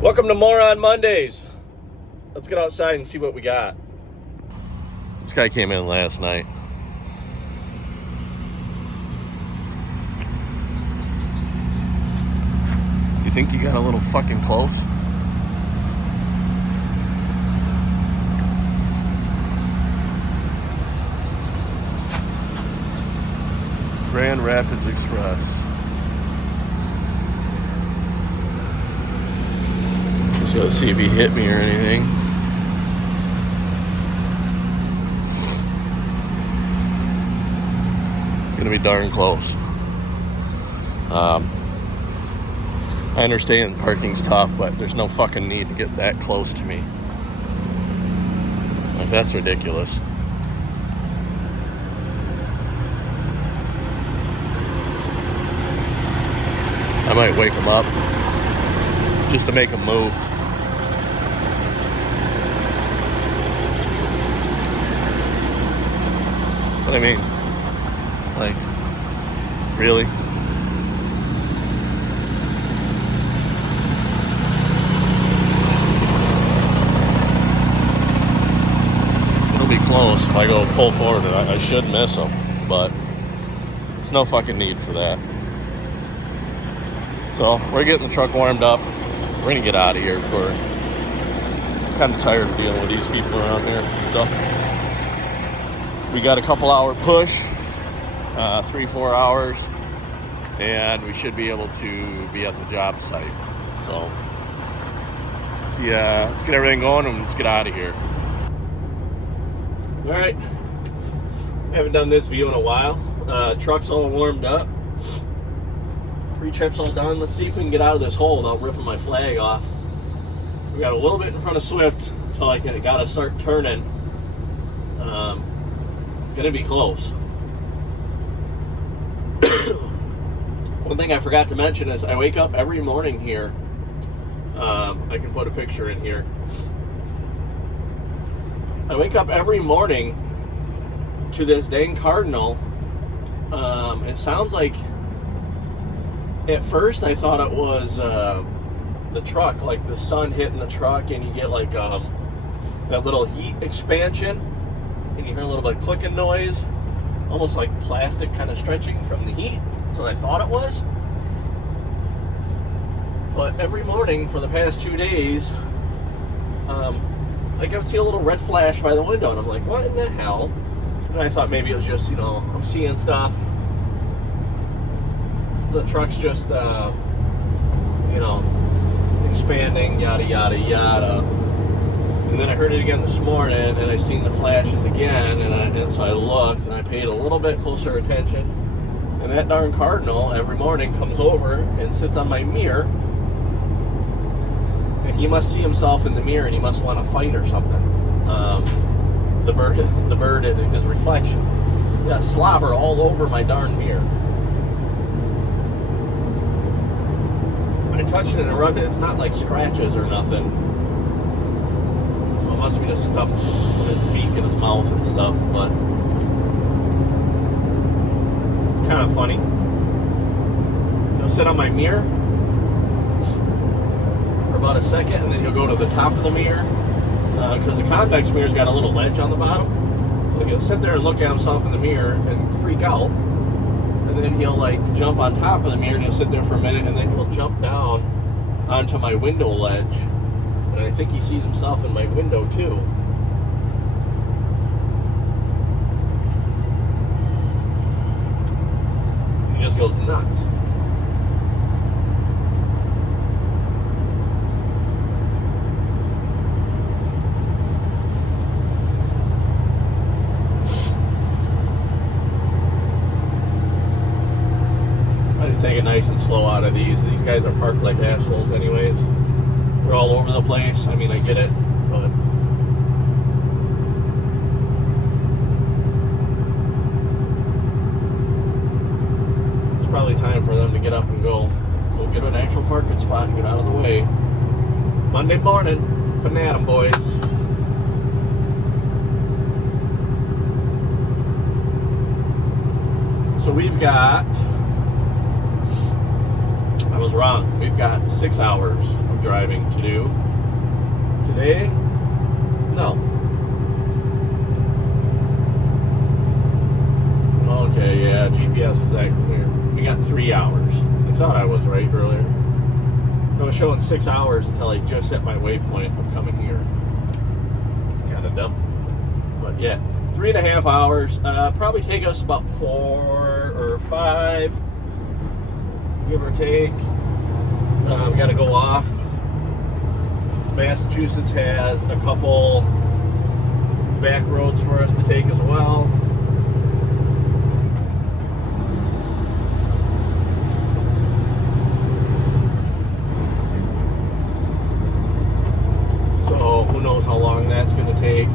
Welcome to Moron Mondays. Let's get outside and see what we got. This guy came in last night. You think you got a little fucking close? Grand Rapids Express. Just gotta see if he hit me or anything. It's gonna be darn close. I understand parking's tough, but there's no fucking need to get that close to me. Like, that's ridiculous. I might wake him up just to make him move. But I mean, like, really? It'll be close if I go pull forward, and I should miss him, but there's no fucking need for that. So we're getting the truck warmed up. We're gonna get out of here. I'm kind of tired of dealing with these people around here. So we got a couple hour push, 3-4 hours, and we should be able to be at the job site. So let's get everything going and let's get out of here. All right, I haven't done this view in a while. Truck's all warmed up. 3 trips all done. Let's see if we can get out of this hole without ripping my flag off. We got a little bit in front of Swift until I gotta start turning. It's gonna be close. One thing I forgot to mention is I wake up every morning here. I can put a picture in here. I wake up every morning to this dang Cardinal. It sounds like, at first I thought it was the truck, like the sun hitting the truck, and you get like that little heat expansion, and you hear a little bit of clicking noise, almost like plastic kind of stretching from the heat. That's what I thought it was. But every morning for the past 2 days, like I would see a little red flash by the window, and I'm like, what in the hell? And I thought maybe it was just, I'm seeing stuff. The truck's just, expanding, yada, yada, yada. And then I heard it again this morning, and I seen the flashes again, and so I looked, and I paid a little bit closer attention. And that darn Cardinal every morning comes over and sits on my mirror, and he must see himself in the mirror, and he must want to fight or something. The bird, his reflection. Got slobber all over my darn mirror. I touched it and rubbed it. It's not like scratches or nothing. So it must be just stuff with his beak and his mouth and stuff, but kind of funny. He'll sit on my mirror for about a second, and then he'll go to the top of the mirror, because the convex mirror's got a little ledge on the bottom. So he'll sit there and look at himself in the mirror and freak out. And then he'll like jump on top of the mirror, and he'll sit there for a minute, and then he'll jump down onto my window ledge. And I think he sees himself in my window too. He just goes nuts. Take it nice and slow out of these. These guys are parked like assholes anyways. They're all over the place. I mean, I get it, but it's probably time for them to get up and go get an actual parking spot and get out of the way. Monday morning, banana boys. So we've got, I was wrong, we've got 6 hours of truck driving to do. Today, no. Okay, yeah, GPS is acting weird. We got 3 hours. I thought I was right earlier. I was showing 6 hours until I just hit my waypoint of coming here. Kind of dumb. But yeah, 3.5 hours. Probably take us about 4 or 5, give or take. We got to go off. Massachusetts has a couple back roads for us to take as well. So who knows how long that's going to take.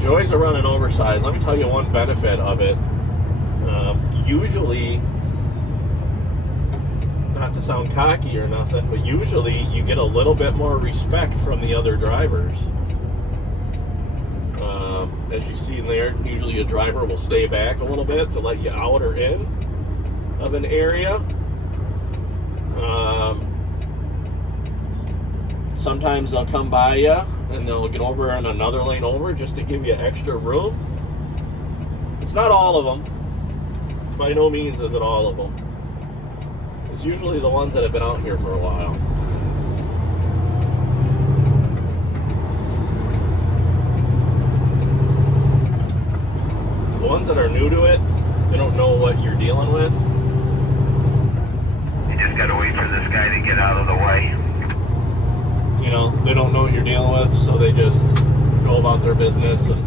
Joys of running oversized. Let me tell you one benefit of it. Usually, not to sound cocky or nothing, but usually you get a little bit more respect from the other drivers. As you see there, usually a driver will stay back a little bit to let you out or in of an area. Sometimes they'll come by you and they'll get over in another lane over just to give you extra room. It's not all of them. By no means is it all of them. It's usually the ones that have been out here for a while. The ones that are new to it, they don't know what you're dealing with. You just gotta wait for this guy to get out of the way. You know, they don't know what you're dealing with, so they just go about their business and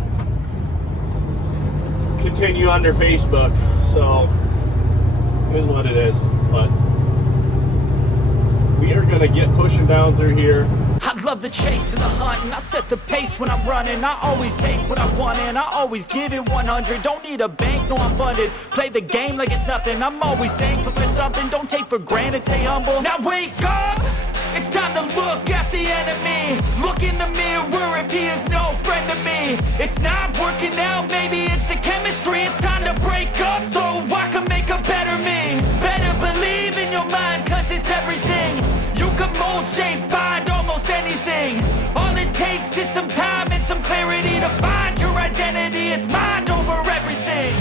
continue on their Facebook. So, it is what it is. But we are going to get pushing down through here. I love the chase and the hunt, and I set the pace when I'm running. I always take what I want and I always give it 100. Don't need a bank, no I'm funded. Play the game like it's nothing. I'm always thankful for something. Don't take for granted, stay humble. Now wake up! It's time to look at the enemy. Look in the mirror if he is no friend to me. It's not working out, maybe it's the chemistry. It's time to break up so I can make a better me. Better believe in your mind, cause it's everything. You can mold, shape, find almost anything. All it takes is some time and some clarity to find your identity. It's mind over everything.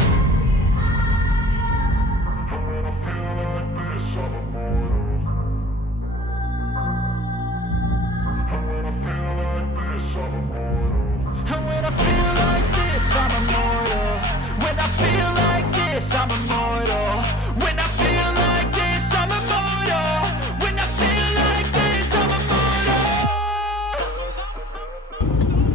And when I feel like this, I'm immortal. When I feel like this, I'm immortal. When I feel like this, I'm immortal. When I feel like this, I'm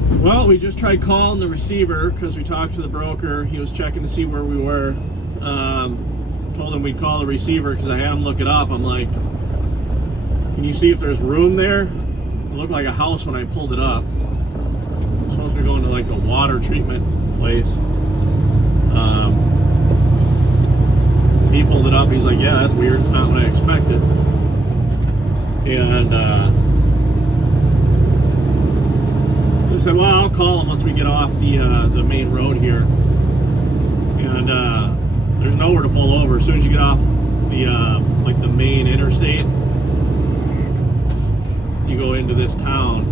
immortal. Well, we just tried calling the receiver because we talked to the broker. He was checking to see where we were. Told him we'd call the receiver because I had him look it up. I'm like, can you see if there's room there? It looked like a house when I pulled it up. I'm supposed to be going to like a water treatment place. So he pulled it up. He's like, yeah, that's weird. It's not what I expected. And I said, well, I'll call him once we get off the main road here. And there's nowhere to pull over. As soon as you get off the like the main interstate, you go into this town,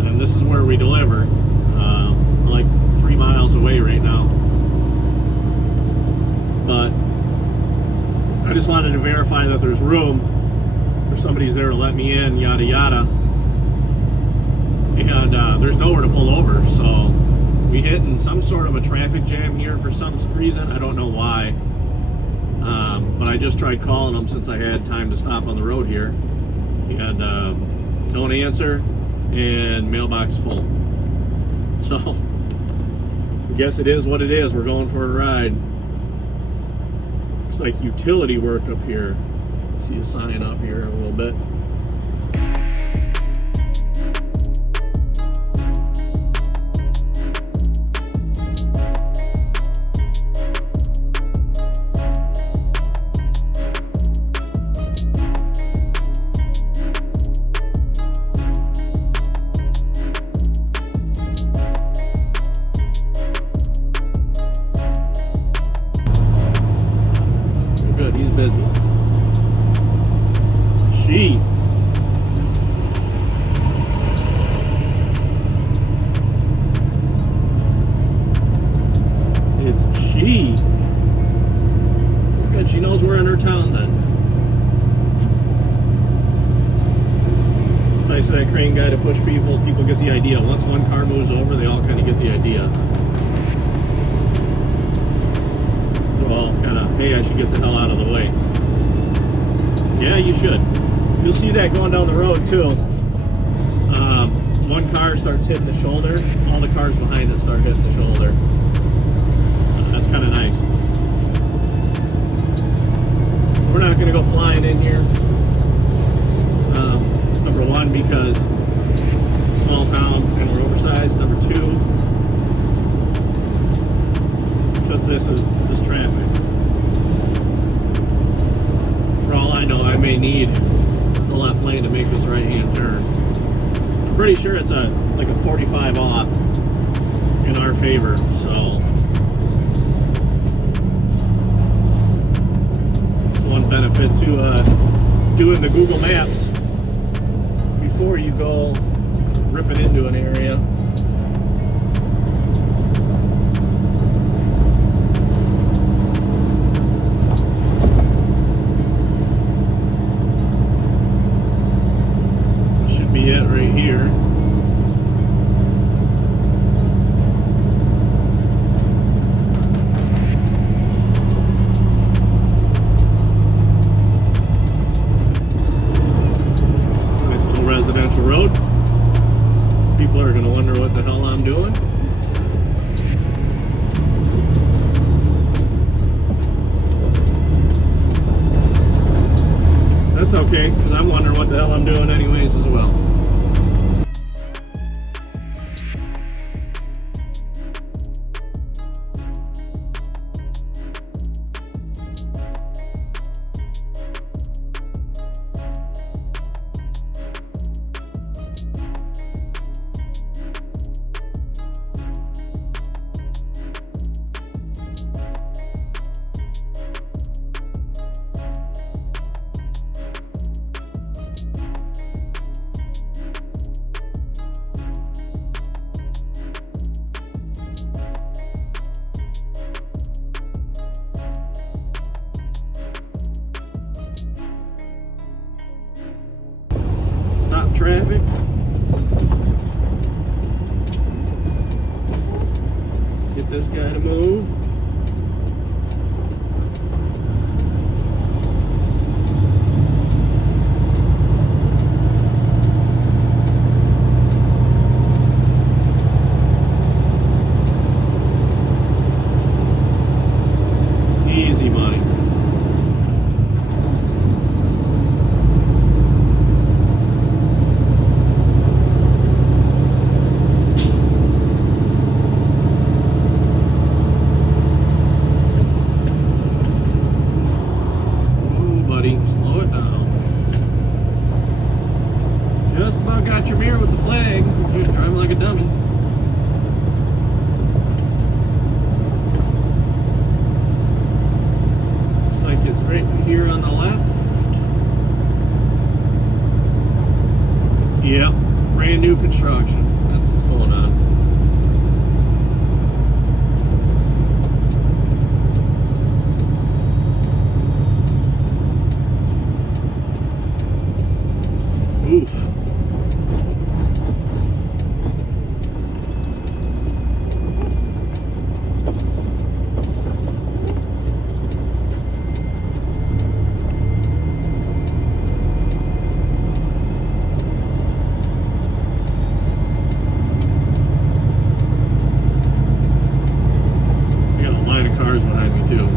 and this is where we deliver. Like 3 miles away right now. But I just wanted to verify that there's room, or somebody's there to let me in, yada yada. And there's nowhere to pull over, so we hit in some sort of a traffic jam here for some reason. I don't know why. But I just tried calling them since I had time to stop on the road here. And don't answer, and mailbox full. So, I guess it is what it is. We're going for a ride. Looks like utility work up here. See a sign up here a little bit. people get the idea. Once one car moves over, they all kind of get the idea. So all kind of, hey, I should get the hell out of the way. Yeah, you should. You'll see that going down the road too. One car starts hitting the shoulder, all the cars behind it start hitting the shoulder. That's kind of nice. We're not going to go flying in here. Number one, because it's a small town and we're oversized. Number two, because this is just traffic. For all I know, I may need the left lane to make this right-hand turn. I'm pretty sure it's like a 45 off in our favor, so it's one benefit to doing the Google Maps before you go ripping into an area. Should be it right here. Residential road. People are going to wonder what the hell I'm doing. That's okay, because I'm wondering what the hell I'm doing anyways as well. Stop traffic. Get this guy to move. Easy money. Slow it down. Just about got your mirror with the flag. You're driving like a dummy. Looks like it's right here on the left. Yep, brand new construction. That's what's going on. Oof. I got a line of cars behind me too.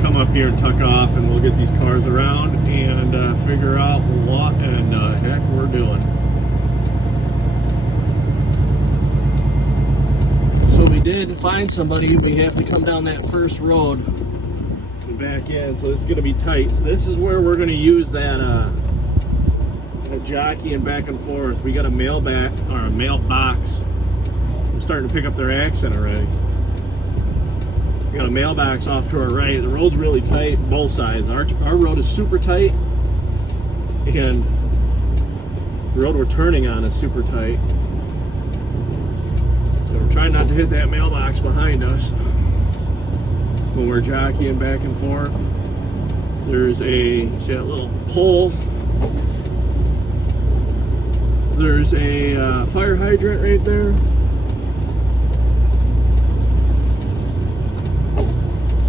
Come up here and tuck off, and we'll get these cars around and figure out what in the heck we're doing. So we did find somebody. We have to come down that first road and back in, so this is going to be tight. So this is where we're going to use that jockey and back and forth. We got a mailbox. I'm starting to pick up their accent already. We got a mailbox off to our right. The road's really tight, both sides. Our road is super tight, and the road we're turning on is super tight. So we're trying not to hit that mailbox behind us when we're jockeying back and forth. There's see that little pole? There's a fire hydrant right there.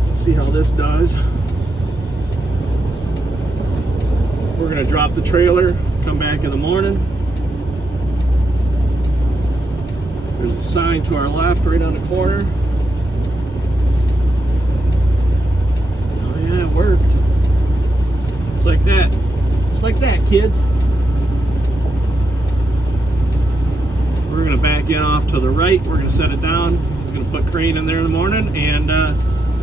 Let's see how this does. We're gonna drop the trailer, come back in the morning. There's a sign to our left right on the corner. Oh yeah, it worked. Just like that. Just like that, kids. We're gonna back in off to the right. We're gonna set it down. We're gonna put crane in there in the morning, and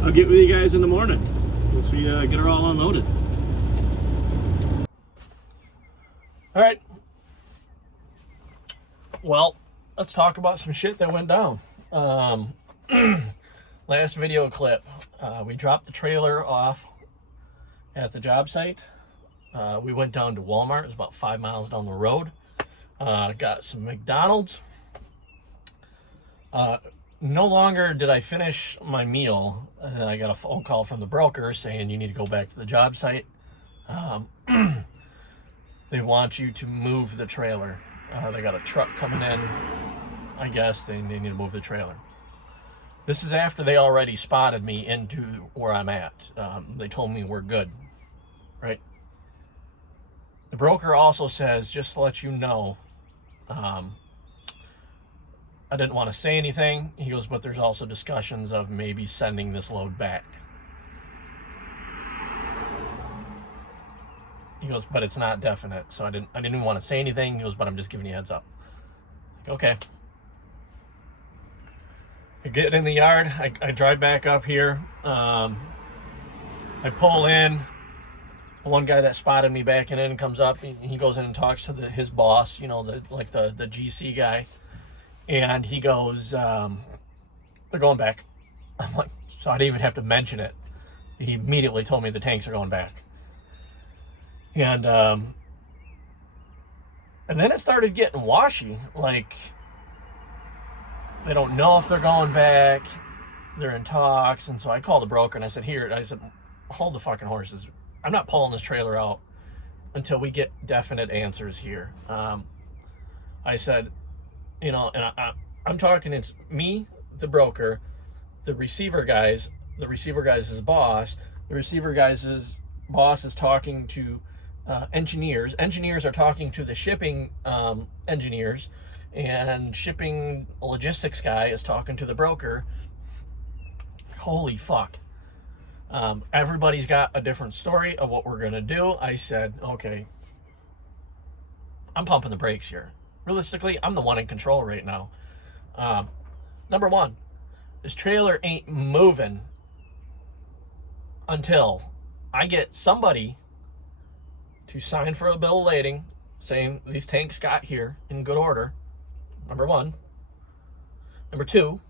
I'll get with you guys in the morning once we get her all unloaded. All right. Well, let's talk about some shit that went down. Last video clip, we dropped the trailer off at the job site. We went down to Walmart. It was about 5 miles down the road. Got some McDonald's. No longer did I finish my meal. I got a phone call from the broker saying you need to go back to the job site. They want you to move the trailer. They got a truck coming in. I guess they need to move the trailer. This is after they already spotted me into where I'm at. They told me we're good, right? The broker also says, just to let you know, I didn't want to say anything. He goes, but there's also discussions of maybe sending this load back. He goes, but it's not definite. So I didn't even want to say anything. He goes, but I'm just giving you a heads up. Like, okay. I get in the yard. I drive back up here. I pull in. The one guy that spotted me backing in comes up. He goes in and talks to his boss, you know, the GC guy. And he goes, they're going back. I'm like, so I didn't even have to mention it. He immediately told me the tanks are going back. And then it started getting washy. Like, they don't know if they're going back. They're in talks. And so I called the broker and I said, hold the fucking horses. I'm not pulling this trailer out until we get definite answers here. I said, you know, and I'm talking, it's me, the broker, the receiver guys' boss. The receiver guys' boss is talking to engineers. Engineers are talking to the shipping engineers, and shipping logistics guy is talking to the broker. Holy fuck. Everybody's got a different story of what we're gonna do. I said, okay, I'm pumping the brakes here. Realistically, I'm the one in control right now. Number one, this trailer ain't moving until I get somebody to sign for a bill of lading saying these tanks got here in good order. Number one. Number two,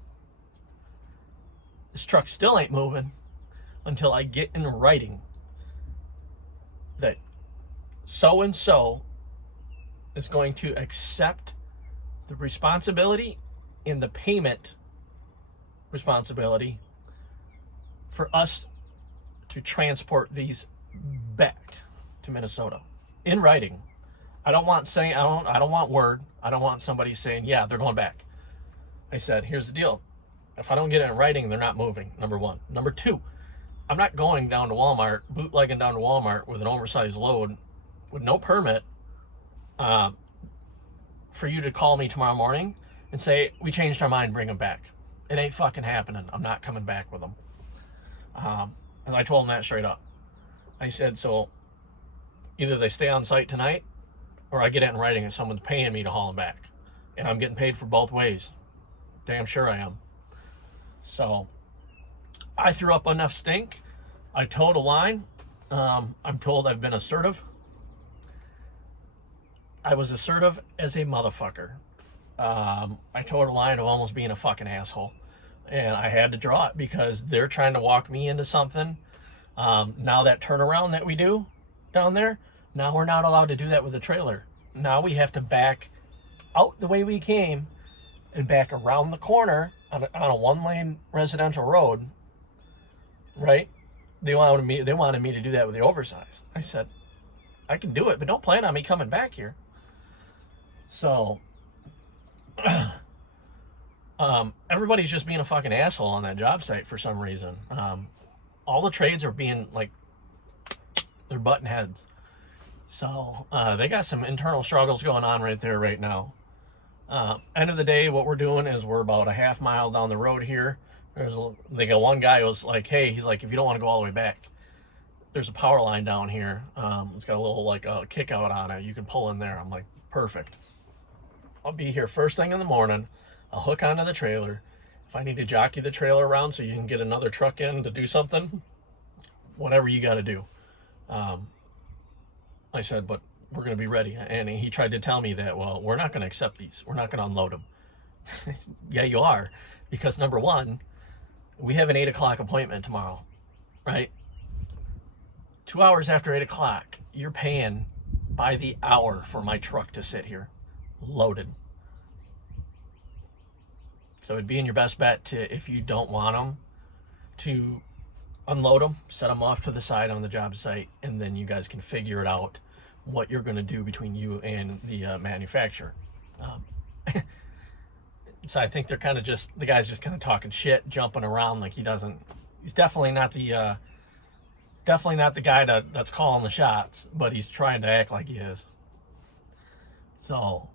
this truck still ain't moving until I get in writing that so-and-so is going to accept the responsibility and the payment responsibility for us to transport these back to Minnesota in writing. I don't want word. I don't want somebody saying, yeah, they're going back. I said, here's the deal. If I don't get it in writing, they're not moving, number one. Number two, I'm not going down to Walmart, bootlegging down to Walmart with an oversized load with no permit for you to call me tomorrow morning and say, we changed our mind, bring them back. It ain't fucking happening. I'm not coming back with them. And I told them that straight up. I said, so either they stay on site tonight or I get it in writing and someone's paying me to haul them back. And I'm getting paid for both ways. Damn sure I am. So I threw up enough stink. I towed a line. I'm told I've been assertive. I was assertive as a motherfucker. I towed a line of almost being a fucking asshole. And I had to draw it because they're trying to walk me into something. Now that turnaround that we do down there, now we're not allowed to do that with the trailer. Now we have to back out the way we came and back around the corner on a one-lane residential road, right? they wanted me to do that with the oversize. I said, I can do it, but don't plan on me coming back here. So, everybody's just being a fucking asshole on that job site for some reason. All the trades are being like, they're button heads. So, they got some internal struggles going on right there right now. End of the day, what we're doing is we're about a half mile down the road here. They got one guy who's like, hey, he's like, if you don't want to go all the way back, there's a power line down here. It's got a little like a kick out on it. You can pull in there. I'm like, perfect. I'll be here first thing in the morning. I'll hook onto the trailer. If I need to jockey the trailer around so you can get another truck in to do something, whatever you got to do. I said, but we're going to be ready. And he tried to tell me that, well, we're not going to accept these. We're not going to unload them. Yeah, you are. Because number one, we have an 8 o'clock appointment tomorrow, right? 2 hours after 8 o'clock, you're paying by the hour for my truck to sit here, loaded. So it'd be in your best bet to, if you don't want them, to unload them, set them off to the side on the job site, and then you guys can figure it out what you're going to do between you and the manufacturer. So I think they're kind of just, the guy's just kind of talking shit, jumping around like he's definitely not the guy that's calling the shots, but he's trying to act like he is. So,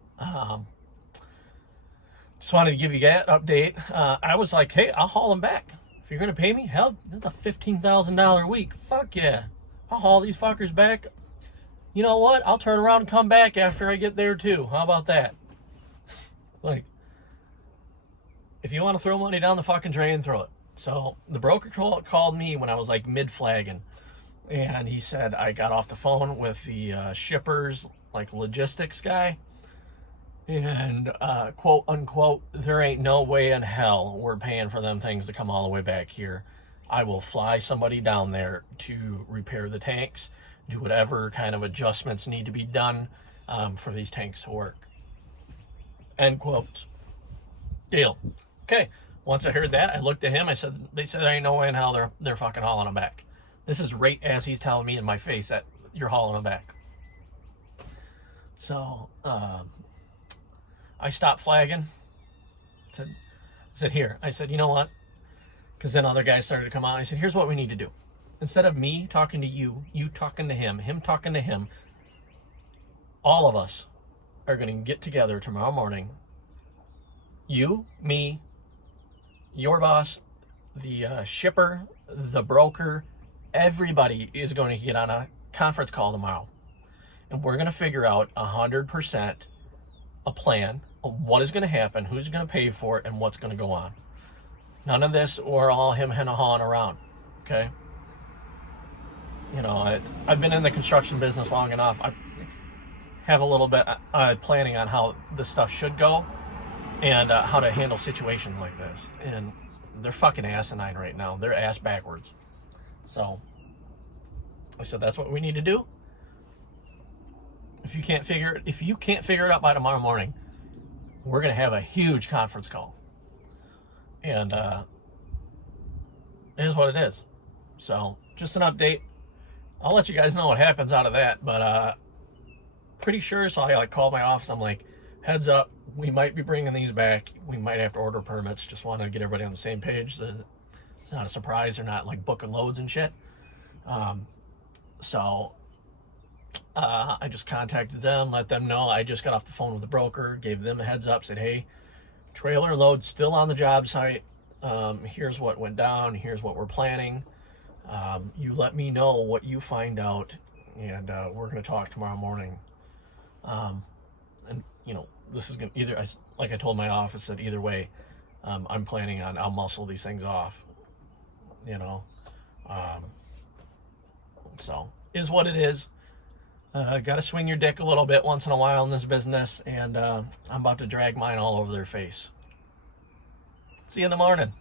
just wanted to give you that update. I was like, hey, I'll haul them back. If you're going to pay me, hell, that's a $15,000 a week. Fuck yeah. I'll haul these fuckers back. You know what? I'll turn around and come back after I get there too. How about that? Like, if you want to throw money down the fucking drain, throw it. So the broker called me when I was like mid-flagging. And he said I got off the phone with the shippers, like logistics guy. And quote unquote, there ain't no way in hell we're paying for them things to come all the way back here. I will fly somebody down there to repair the tanks, do whatever kind of adjustments need to be done for these tanks to work. End quotes. Deal. Okay. Once I heard that, I looked at him. I said, they said there ain't no way in hell they're fucking hauling them back. This is right as he's telling me in my face that you're hauling them back. So, I stopped flagging. I said, here. I said, you know what? Because then other guys started to come out. I said, here's what we need to do. Instead of me talking to you, you talking to him talking to him, all of us are going to get together tomorrow morning. You, me, your boss, the shipper, the broker, everybody is going to get on a conference call tomorrow. And we're going to figure out 100% a plan of what is going to happen, who's going to pay for it, and what's going to go on. None of this or all him and hawing around, okay? You know, I've been in the construction business long enough. I have a little bit planning on how this stuff should go and how to handle situations like this. And they're fucking asinine right now. They're ass backwards. So I said, that's what we need to do. If you can't figure it out by tomorrow morning, we're going to have a huge conference call. And it is what it is. So just an update. I'll let you guys know what happens out of that. But pretty sure, so I called my office. I'm like, heads up, we might be bringing these back. We might have to order permits. Just wanted to get everybody on the same page. So it's not a surprise. They're not like booking loads and shit. I just contacted them, let them know. I just got off the phone with the broker, gave them a heads up, said, hey, trailer load still on the job site. Here's what went down. Here's what we're planning. You let me know what you find out, and we're going to talk tomorrow morning. And, you know, this is going to either, like I told my office, that either way, I'm planning on, I'll muscle these things off, you know. So, is what it is. Got to swing your dick a little bit once in a while in this business, and I'm about to drag mine all over their face. See you in the morning.